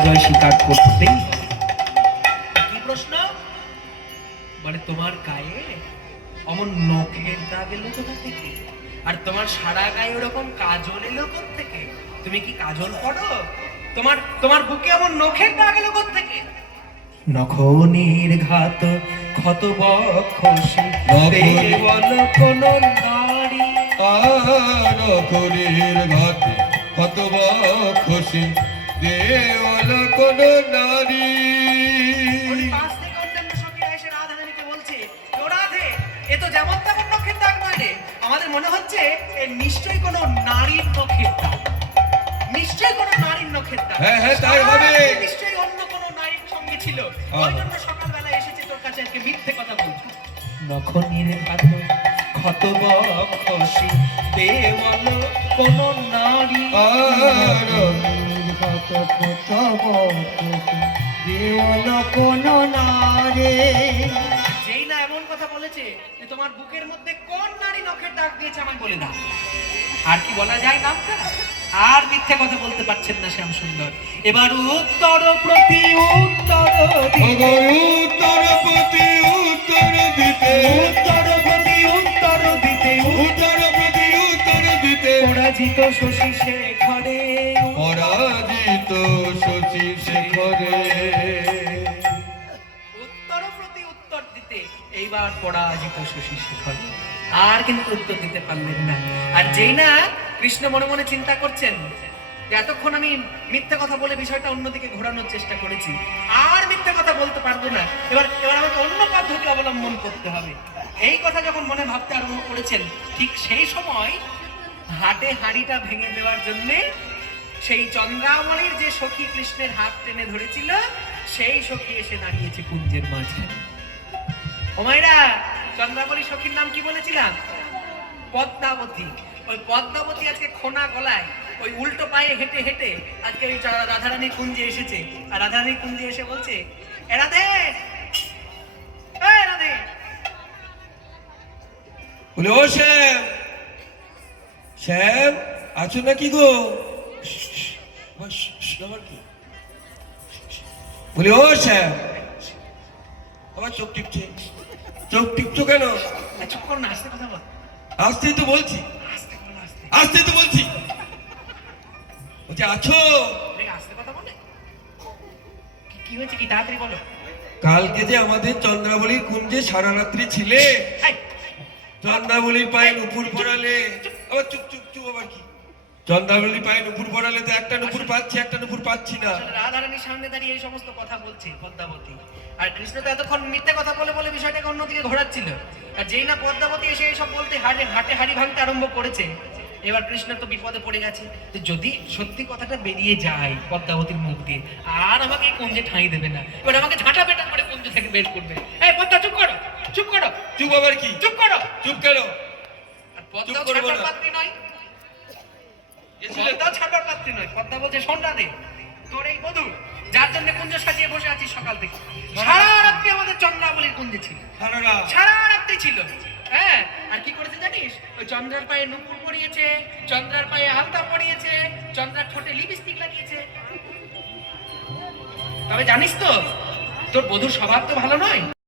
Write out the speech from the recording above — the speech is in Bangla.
পরাজয় স্বীকার করতেই। কি প্রশ্ন? মানে তোমার গায়ে অমন নখের দাগ এলো কোথা থেকে, আর তোমার সারা গায়ে ওরকম কাজল এলো কোথা থেকে? তুমি কি কাজল পড়ো? তোমার তোমার বুকে এমন নখের দাগ এলো কোথা থেকে? নখ নির্ঘাত ক্ষত বক্ষসী দেওয়াল কোন নারী। নখের ঘাতে ক্ষত বক্ষসী দেওয়াল কোন নারী। পাশ থেকে অন্যান্য সখীরা এসে রাধা রানীকে বলছে, ও রাধে, এ তো যেমন তেমন নখের দাগ নয় রে, আমাদের মনে হচ্ছে এ নিশ্চয়ই কোনো নারীর নখের দাগ, নিশ্চয়ই কোনো নারীর নখের দাগ। হ্যাঁ হ্যাঁ তাই হবে, নিশ্চয়ই অন্য কোনো নারীর সঙ্গে ছিল, ওই জন্য সকালবেলা এসেছে তোর কাছে আজকে মিথ্যে কথা বলছি। নখ নির্ঘাত ক্ষত বক্ষসী দেওয়াল কোন নারী। দেওয়াল কোন নারী। যেই না এমন কথা বলেছে যে তোমার বুকের মধ্যে কোন নারী নখের দাগ দিয়েছে আমায় বলে দাও। আর কি বলা যায় নামটা? আর মিথ্যে কথা বলতে পারছেন না শ্যাম সুন্দর। এবার উত্তর প্রতি উত্তর দিতে, উত্তর প্রতি উত্তর দিতে, উত্তর প্রতি উত্তর দিতে, উত্তর প্রতি উত্তর দিতে, পরাজিত শশী শেখরে, পরাজিত শশী শেখরে। উত্তর প্রতি উত্তর দিতে এইবার পরাজিত শশী শেখর আর কিন্তু উত্তর দিতে পারলেন না। আর যেই না কৃষ্ণ মনে মনে চিন্তা করছেন যে এতক্ষণ আমি মিথ্যে কথা বলে বিষয়টা অন্যদিকে ঘোরানোর চেষ্টা করেছি, আর মিথ্যে কথা বলতে পারবো না, এবার এবার আমাকে অন্য পদ্ধতি অবলম্বন করতে হবে। এই কথা যখন মনে ভাবতে আরম্ভ করেছেন, ঠিক সেই সময় হাটে হাঁড়িটা ভেঙে দেওয়ার জন্যে সেই চন্দ্রাবলীর যে সখী কৃষ্ণের হাত টেনে ধরেছিল, সেই সখী এসে দাঁড়িয়েছে কুঞ্জের মাঝে। ও মায়েরা, চন্দ্রাবলী সখীর নাম কি বলেছিলাম? পদ্মাবতী। ওই পদ্মাবতী আজকে খোনা গলায় ওই উল্টো পায়ে হেঁটে হেঁটে আজকে ওই রাধারানী কুঞ্জে এসেছে। আর রাধারানী কুঞ্জে এসে বলছে, এ রাধে, এ রাধে। বলে ও শ্যাম, শ্যাম আছো নাকি গো? বলি ও শ্যাম, আবার চোখ টিপছে। চোখ টিপছো কেন? চুপ কর না, আস্তে কথা বল। আসতেই তো বলছি, আস্তে বল, আস্তে। আসতেই তো বলছি। বলছে আছো? আস্তে কথা বলে। কি হয়েছে, কি তাড়াতাড়ি বলো। কালকে যে আমাদের চন্দ্রাবলীর কুঞ্জে সারা রাত্রি ছিলে, চন্দ্রাবলীর পায়ে নুপুর পড়ালে। আবার চুপ চুপ চুপ, আবার কি? চন্দ্রাবলীর পায়ে নুপুর পড়ালে তো একটা নুপুর পাচ্ছি, একটা নুপুর পাচ্ছি না। রাধারানীর সামনে দাঁড়িয়ে এই সমস্ত কথা বলছে পদ্মাবতী, আর কৃষ্ণ তো এতক্ষণ মিথ্যে কথা বলে বলে বিষয়টাকে অন্যদিকে ঘোরাচ্ছিল। আর যেই না পদ্মাবতী এসে এইসব বলতে হাটে হাড়ি ভাঙতে আরম্ভ করেছে, এবার কৃষ্ণ তো বিপদে পড়ে গেছে। যদি সত্যি কথাটা বেরিয়ে যায় পদ্মাবতীর মুখ দিয়ে, আর আমাকে এই কুঞ্জে ঠাঁই দেবে না, এবার আমাকে ঝাঁটা পেটা করে কুঞ্জ থেকে বের করবে। এই পদ্মা চুপ করো, চুপ করো। চুপ আবার কি? চুপ করো। চুপ কেন? আর পদ্মা ছাড়ার পাত্রী নয়, পদ্মা ছাড়ার পাত্রী নয়। পদ্মা বলছে, শোন রাধে, তোর এই বধূ যার জন্য কুঞ্জ সাজিয়ে বসে আছিস সকাল থেকে, সারা রাত্রি আমাদের চন্দ্রাবলীর কুঞ্জে ছিল, সারা রাত্রি ছিল। হ্যাঁ, আর কি করেছে জানিস? ওই চন্দ্রার পায়ে নুপুর পরিয়েছে, চন্দ্রার পায়ে আলতা পরিয়েছে, চন্দ্রার ঠোঁটে লিপস্টিক লাগিয়েছে। তবে জানিস তো, তোর বধূর স্বভাব তো ভালো নয়।